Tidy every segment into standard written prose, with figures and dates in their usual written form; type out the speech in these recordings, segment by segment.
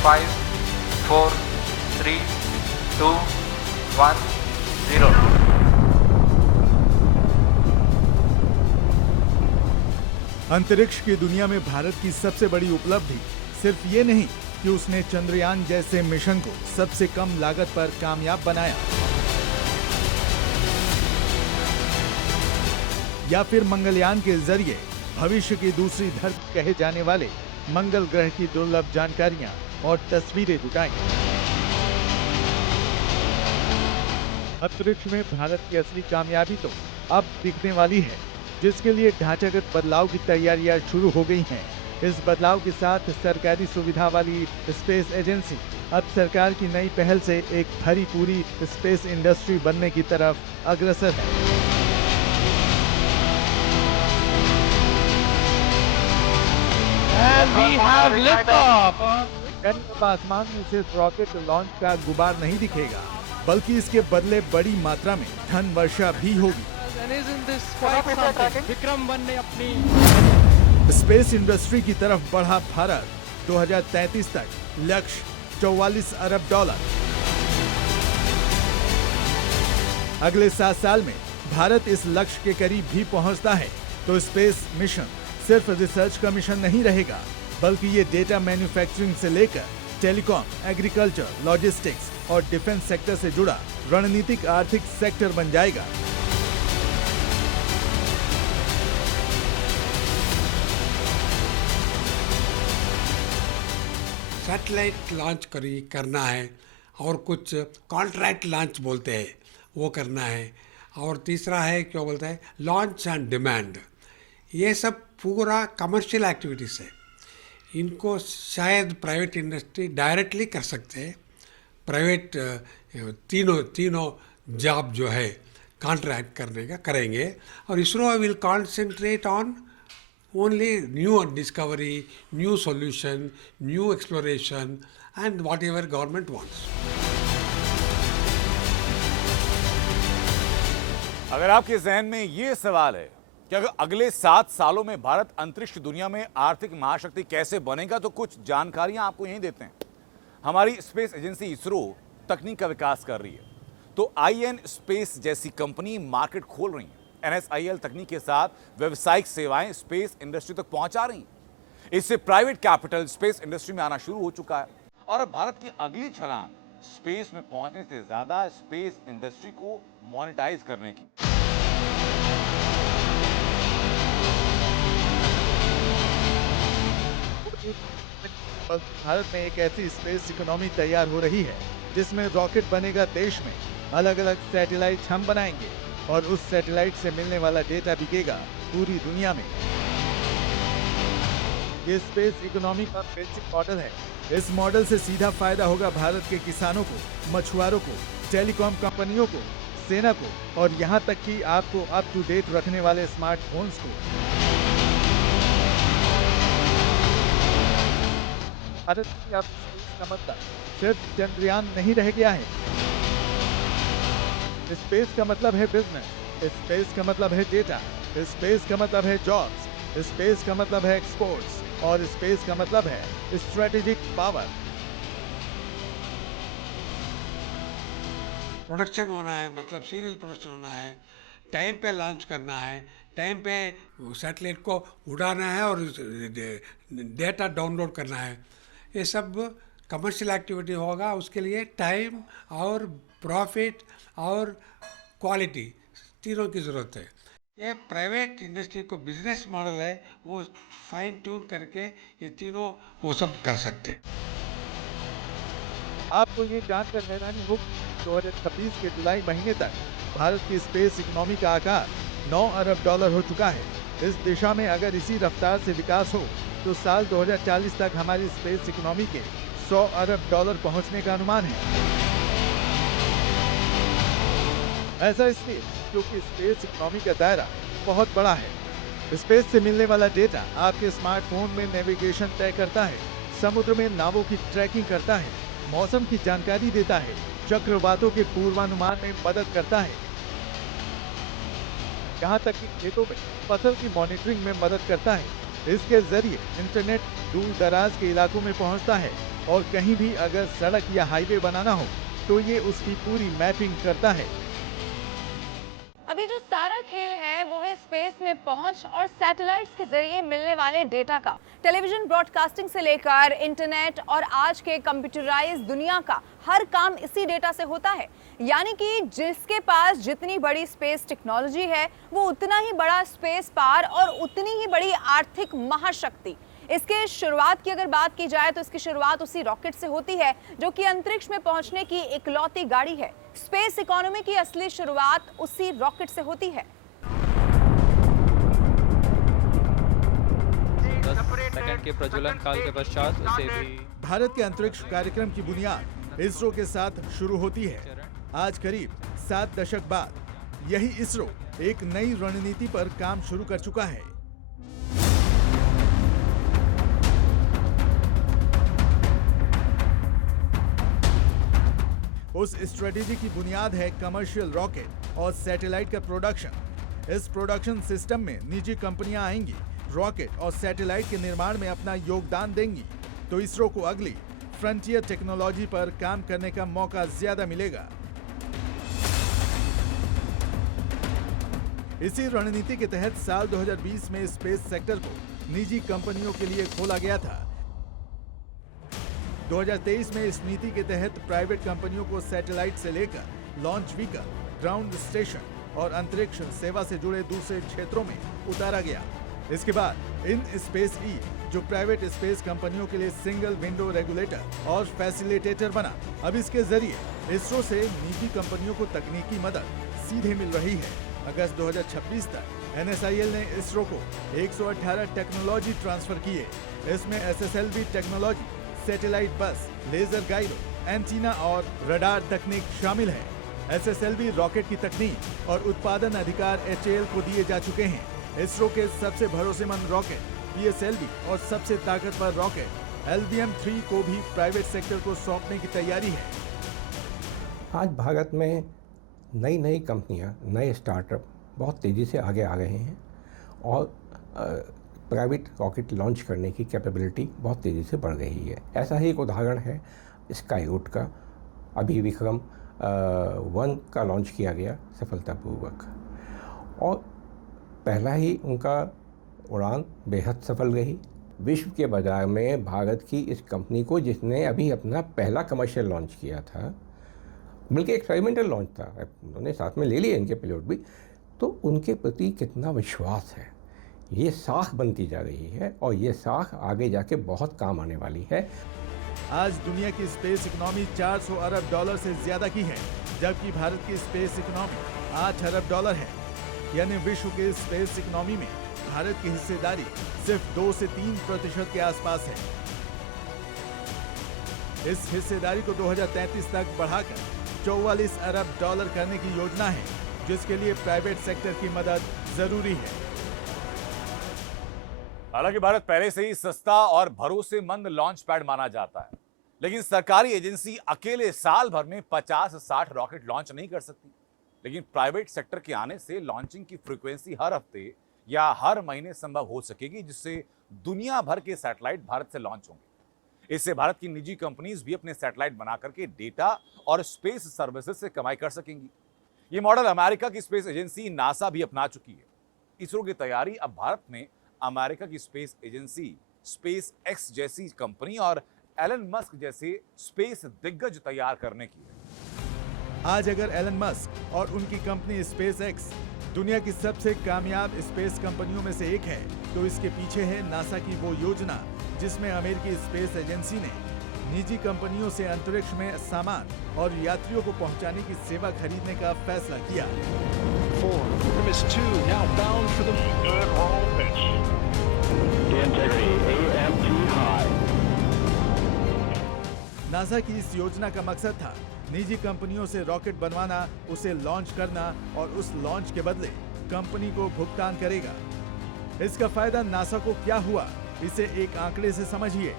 5, 4, 3, 2, 1, 0। अंतरिक्ष की दुनिया में भारत की सबसे बड़ी उपलब्धि सिर्फ ये नहीं कि उसने चंद्रयान जैसे मिशन को सबसे कम लागत पर कामयाब बनाया, या फिर मंगलयान के जरिए भविष्य की दूसरी धरती कहे जाने वाले मंगल ग्रह की दुर्लभ जानकारियां और तस्वीरें जुटाई। अंतरिक्ष में भारत की असली कामयाबी तो अब दिखने वाली है, जिसके लिए ढांचागत बदलाव की तैयारियां शुरू हो गई हैं। इस बदलाव के साथ सरकारी सुविधा वाली स्पेस एजेंसी अब सरकार की नई पहल से एक भरी पूरी स्पेस इंडस्ट्री बनने की तरफ अग्रसर है। And we have liftoff. अब आसमान में सिर्फ रॉकेट लॉन्च का गुबार नहीं दिखेगा, बल्कि इसके बदले बड़ी मात्रा में धन वर्षा भी होगी। And isn't this quite something? Vikram one ने अपनी स्पेस इंडस्ट्री की तरफ बढ़ा भारत। 2033 तक लक्ष्य $44 अरब। अगले 7 साल में भारत इस लक्ष्य के करीब भी पहुंचता है तो स्पेस मिशन सिर्फ रिसर्च का मिशन नहीं रहेगा, बल्कि ये डेटा मैन्युफैक्चरिंग से लेकर टेलीकॉम, एग्रीकल्चर, लॉजिस्टिक्स और डिफेंस सेक्टर से जुड़ा रणनीतिक आर्थिक सेक्टर बन जाएगा। सैटेलाइट लॉन्च करना है और कुछ कॉन्ट्रैक्ट लॉन्च बोलते हैं वो करना है, और तीसरा है क्या बोलते हैं लॉन्च एंड डिमांड। ये सब पूरा कमर्शियल एक्टिविटीज़ है, इनको शायद प्राइवेट इंडस्ट्री डायरेक्टली कर सकते हैं। प्राइवेट तीनों जॉब जो है कॉन्ट्रैक्ट करने का करेंगे, और ISRO will concentrate on only new discovery, new solution, new exploration and whatever government wants. अगर आपके जहन में ये सवाल है कि अगर अगले 7 सालों में भारत अंतरिक्ष की दुनिया में आर्थिक महाशक्ति कैसे बनेगा, तो कुछ जानकारियां आपको यहीं देते हैं। हमारी स्पेस एजेंसी इसरो तकनीक का विकास कर रही है, तो आईएन स्पेस जैसी कंपनी मार्केट खोल रही है। NSIL तकनीक के साथ व्यवसायिक सेवाएं स्पेस इंडस्ट्री तक पहुंचा रही हैं। इससे प्राइवेट कैपिटल स्पेस इंडस्ट्री में आना शुरू हो चुका है, और अब भारत की अगली छलांग स्पेस में पहुंचने से ज्यादा स्पेस इंडस्ट्री को मोनेटाइज करने की। भारत में एक ऐसी स्पेस इकोनॉमी तैयार हो रही है जिसमें रॉकेट बनेगा देश में, अलग अलग सैटेलाइट हम बनाएंगे और उस सैटेलाइट से मिलने वाला डेटा बिकेगा पूरी दुनिया में। ये स्पेस इकोनॉमी का बेसिक मॉडल है। इस मॉडल से सीधा फायदा होगा भारत के किसानों को, मछुआरों को, टेलीकॉम कंपनियों को, सेना को, और यहाँ तक कि आपको अप टू डेट रखने वाले स्मार्टफोन्स को। भारत की अब स्पेस का मतलब सिर्फ चंद्रयान नहीं रह गया है। स्पेस का मतलब है बिजनेस, स्पेस का मतलब है डेटा, स्पेस का मतलब है जॉब्स, स्पेस का मतलब है एक्सपोर्ट्स, और स्पेस का मतलब है स्ट्रेटेजिक पावर। प्रोडक्शन होना है, मतलब सीरियल प्रोडक्शन होना है, टाइम पे लॉन्च करना है, टाइम पे सैटेलाइट को उड़ाना है और डेटा डाउनलोड करना है। ये सब कमर्शियल एक्टिविटी होगा, उसके लिए टाइम और प्रॉफिट और क्वालिटी तीनों की ज़रूरत है। ये प्राइवेट इंडस्ट्री को बिजनेस मॉडल है, वो फाइन ट्यून करके ये तीनों वो सब कर सकते हैं। आपको ये जानकर हैरानी होगी, 2026 के जुलाई महीने तक भारत की स्पेस इकोनॉमी का आकार $9 अरब हो चुका है। इस दिशा में अगर इसी रफ्तार से विकास हो तो साल 2040 तक हमारी स्पेस इकोनॉमी के $100 अरब पहुंचने का अनुमान है। ऐसा इसलिए क्योंकि स्पेस इकोनॉमी का दायरा बहुत बड़ा है। स्पेस से मिलने वाला डेटा आपके स्मार्टफोन में नेविगेशन तय करता है, समुद्र में नावों की ट्रैकिंग करता है, मौसम की जानकारी देता है, चक्रवातों के पूर्वानुमान में मदद करता है, यहाँ तक कि खेतों में फसल की मॉनिटरिंग में मदद करता है। इसके जरिए इंटरनेट दूर दराज के इलाकों में पहुंचता है और कहीं भी अगर सड़क या हाईवे बनाना हो तो ये उसकी पूरी मैपिंग करता है। अभी जो सारा खेल है वो है स्पेस में पहुंच और सैटेलाइट्स के जरिए मिलने वाले डेटा का। टेलीविजन ब्रॉडकास्टिंग से लेकर इंटरनेट और आज के कंप्यूटराइज्ड दुनिया का हर काम इसी डेटा से होता है। यानी कि जिसके पास जितनी बड़ी स्पेस टेक्नोलॉजी है वो उतना ही बड़ा स्पेस पार और उतनी ही बड़ी आर्थिक महाशक्ति। इसके शुरुआत की अगर बात की जाए तो इसकी शुरुआत उसी रॉकेट से होती है जो कि अंतरिक्ष में पहुंचने की इकलौती गाड़ी है। स्पेस इकोनॉमी की असली शुरुआत उसी रॉकेट से होती है। 10 सेकंड के प्रज्वलन काल के पश्चात उसे भी भारत के अंतरिक्ष कार्यक्रम की बुनियाद इसरो के साथ शुरू होती है। आज करीब 7 दशक बाद यही इसरो एक नई रणनीति पर काम शुरू कर चुका है। उस स्ट्रेटेजी की बुनियाद है कमर्शियल रॉकेट और सैटेलाइट का प्रोडक्शन। इस प्रोडक्शन सिस्टम में निजी कंपनियां आएंगी, रॉकेट और सैटेलाइट के निर्माण में अपना योगदान देंगी, तो इसरो को अगली फ्रंटियर टेक्नोलॉजी पर काम करने का मौका ज्यादा मिलेगा। इसी रणनीति के तहत साल 2020 में स्पेस सेक्टर को निजी कंपनियों के लिए खोला गया था। 2023 में इस नीति के तहत प्राइवेट कंपनियों को सैटेलाइट से लेकर लॉन्च व्हीकल, ग्राउंड स्टेशन और अंतरिक्ष सेवा से जुड़े दूसरे क्षेत्रों में उतारा गया। इसके बाद इन स्पेस ई, जो प्राइवेट स्पेस कंपनियों के लिए सिंगल विंडो रेगुलेटर और फैसिलिटेटर बना, अब इसके जरिए इसरो से निजी कंपनियों को तकनीकी मदद सीधे मिल रही है। अगस्त 2026 तक NSIL ने इसरो को 118 टेक्नोलॉजी ट्रांसफर किए। इसमें SSLV टेक्नोलॉजी, सैटेलाइट बस, लेजर गाइडो, एंटीना और रडार तकनीक शामिल है। SSLV रॉकेट की तकनीक और उत्पादन अधिकार HAL को दिए जा चुके हैं। इसरो के सबसे भरोसेमंद रॉकेट PSLV और सबसे ताकतवर रॉकेट LVM-3 को भी प्राइवेट सेक्टर को सौंपने की तैयारी है। आज भारत में नई नई कंपनियां, नए स्टार्टअप बहुत तेज़ी से आगे आ रहे हैं और प्राइवेट रॉकेट लॉन्च करने की कैपेबिलिटी बहुत तेज़ी से बढ़ रही है। ऐसा ही एक उदाहरण है स्काईरूट का। अभी विक्रम 1 का लॉन्च किया गया सफलतापूर्वक और पहला ही उनका उड़ान बेहद सफल रही। विश्व के बाज़ार में भारत की इस कंपनी को, जिसने अभी अपना पहला कमर्शियल लॉन्च किया था, बल्कि एक्सपेरिमेंटल लॉन्च था, उन्होंने साथ में ले लिए इनके पायलट भी, तो उनके प्रति कितना विश्वास है, ये साख बनती जा रही है और ये साख आगे जाके बहुत काम आने वाली है। आज दुनिया की स्पेस इकोनॉमी 400 अरब डॉलर से ज्यादा की है, जबकि भारत की स्पेस इकोनॉमी 8 अरब डॉलर है। यानी विश्व के स्पेस इकोनॉमी में भारत की हिस्सेदारी सिर्फ 2 से 3% के आसपास है। इस हिस्सेदारी को 2033 तक बढ़ाकर 44 अरब डॉलर करने की योजना है, जिसके लिए प्राइवेट सेक्टर की मदद जरूरी है। हालांकि भारत पहले से ही सस्ता और भरोसेमंद लॉन्च पैड माना जाता है, लेकिन सरकारी एजेंसी अकेले साल भर में 50-60 रॉकेट लॉन्च नहीं कर सकती। लेकिन प्राइवेट सेक्टर के आने से लॉन्चिंग की फ्रीक्वेंसी हर हफ्ते या हर महीने संभव हो सकेगी, जिससे दुनिया भर के सैटेलाइट भारत से लॉन्च होंगे। इससे भारत की निजी कंपनीज भी अपने सैटेलाइट बना करके डेटा और स्पेस सर्विसेज से कमाई कर सकेंगी। ये मॉडल अमेरिका की स्पेस एजेंसी नासा भी अपना चुकी है। इसरो की तैयारी अब भारत में अमेरिका की स्पेस एजेंसी स्पेस एक्स जैसी कंपनी और एलन मस्क जैसे स्पेस दिग्गज तैयार करने की है। आज अगर एलन मस्क और उनकी कंपनी स्पेस एक्स दुनिया की सबसे कामयाब स्पेस कंपनियों में से एक है, तो इसके पीछे है नासा की वो योजना जिसमें अमेरिकी स्पेस एजेंसी ने निजी कंपनियों से अंतरिक्ष में सामान और यात्रियों को पहुंचाने की सेवा खरीदने का फैसला किया। नासा की इस योजना का मकसद था निजी कंपनियों से रॉकेट बनवाना, उसे लॉन्च करना और उस लॉन्च के बदले कंपनी को भुगतान करेगा। इसका फायदा नासा को क्या हुआ, इसे एक आंकड़े से समझिए।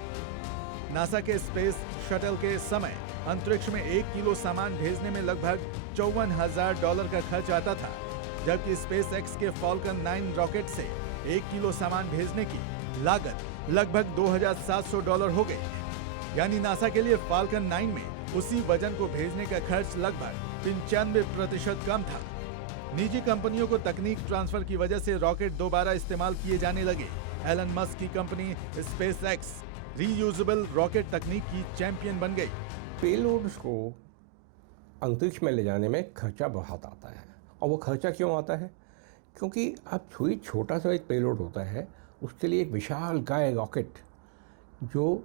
नासा के स्पेस शटल के समय अंतरिक्ष में 1 किलो सामान भेजने में लगभग $54,000 का खर्च आता था, जबकि स्पेस एक्स के फॉल्कन 9 रॉकेट से 1 किलो सामान भेजने की लागत लगभग $2,700 हो गई। यानी नासा के लिए फाल्कन 9 में उसी वजन को भेजने का खर्च लगभग 95% कम था। निजी कंपनियों को तकनीक ट्रांसफर की वजह से रॉकेट दोबारा इस्तेमाल किए जाने लगे। एलन मस्क की company space x reusable rocket तकनीक की चैंपियन बन गई। पेलोड्स को अंतरिक्ष में ले जाने में खर्चा बहुत आता है। और वो खर्चा क्यों आता है? क्योंकि अब छोटा सा एक पेलोड होता है, उसके लिए एक विशाल काय रॉकेट जो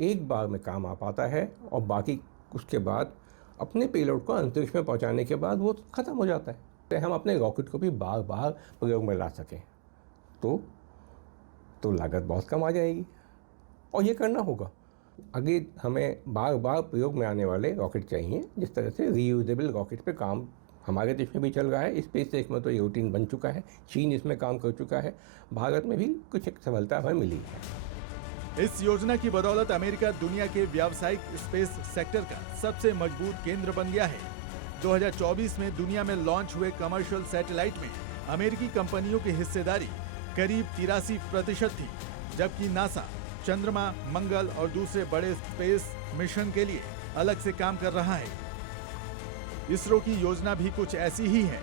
एक बार में काम आ पाता है और बाकी उसके बाद अपने पेलोड को अंतरिक्ष में पहुंचाने के बाद वो ख़त्म हो जाता है। तो हम अपने रॉकेट को भी बार बार प्रयोग में ला सकें तो लागत बहुत कम आ जाएगी और ये करना होगा। आगे हमें बार बार प्रयोग में आने वाले रॉकेट चाहिए। जिस तरह से रीयूजेबल रॉकेट पे काम हमारे देश में भी चल रहा है, स्पेस एक्स में तो ये रूटीन बन चुका है, चीन इसमें काम कर चुका है, भारत में भी कुछ एक सफलता हमें मिली है। इस योजना की बदौलत अमेरिका दुनिया के व्यावसायिक स्पेस सेक्टर का सबसे मजबूत केंद्र बन गया है। 2024 में दुनिया में लॉन्च हुए कमर्शियल सैटेलाइट में अमेरिकी कंपनियों की हिस्सेदारी करीब 83% थी, जबकि नासा चंद्रमा, मंगल और दूसरे बड़े स्पेस मिशन के लिए अलग से काम कर रहा है। इसरो की योजना भी कुछ ऐसी ही है।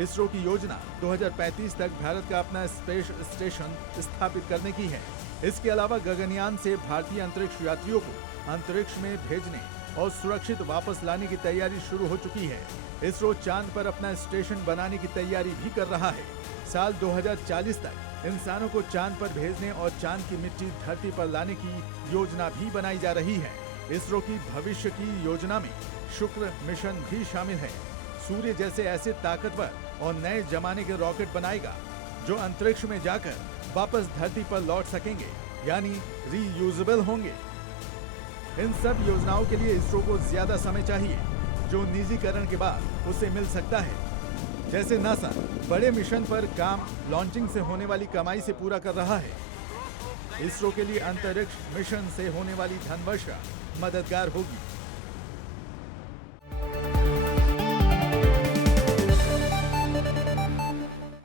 इसरो की योजना 2035 तक भारत का अपना स्पेस स्टेशन स्थापित करने की है। इसके अलावा गगनयान से भारतीय अंतरिक्ष यात्रियों को अंतरिक्ष में भेजने और सुरक्षित वापस लाने की तैयारी शुरू हो चुकी है। इसरो चांद पर अपना स्टेशन बनाने की तैयारी भी कर रहा है। साल 2040 तक इंसानों को चांद पर भेजने और चांद की मिट्टी धरती पर लाने की योजना भी बनाई जा रही है। इसरो की भविष्य की योजना में शुक्र मिशन भी शामिल है। सूर्य जैसे ऐसे ताकतवर और नए जमाने के रॉकेट बनाएगा जो अंतरिक्ष में जाकर वापस धरती पर लौट सकेंगे, यानी रीयूजेबल होंगे। इन सब योजनाओं के लिए इसरो को ज्यादा समय चाहिए, जो निजीकरण के बाद उसे मिल सकता है। जैसे नासा बड़े मिशन पर काम लॉन्चिंग से होने वाली कमाई से पूरा कर रहा है, इसरो के लिए अंतरिक्ष मिशन से होने वाली धनवर्षा मददगार होगी।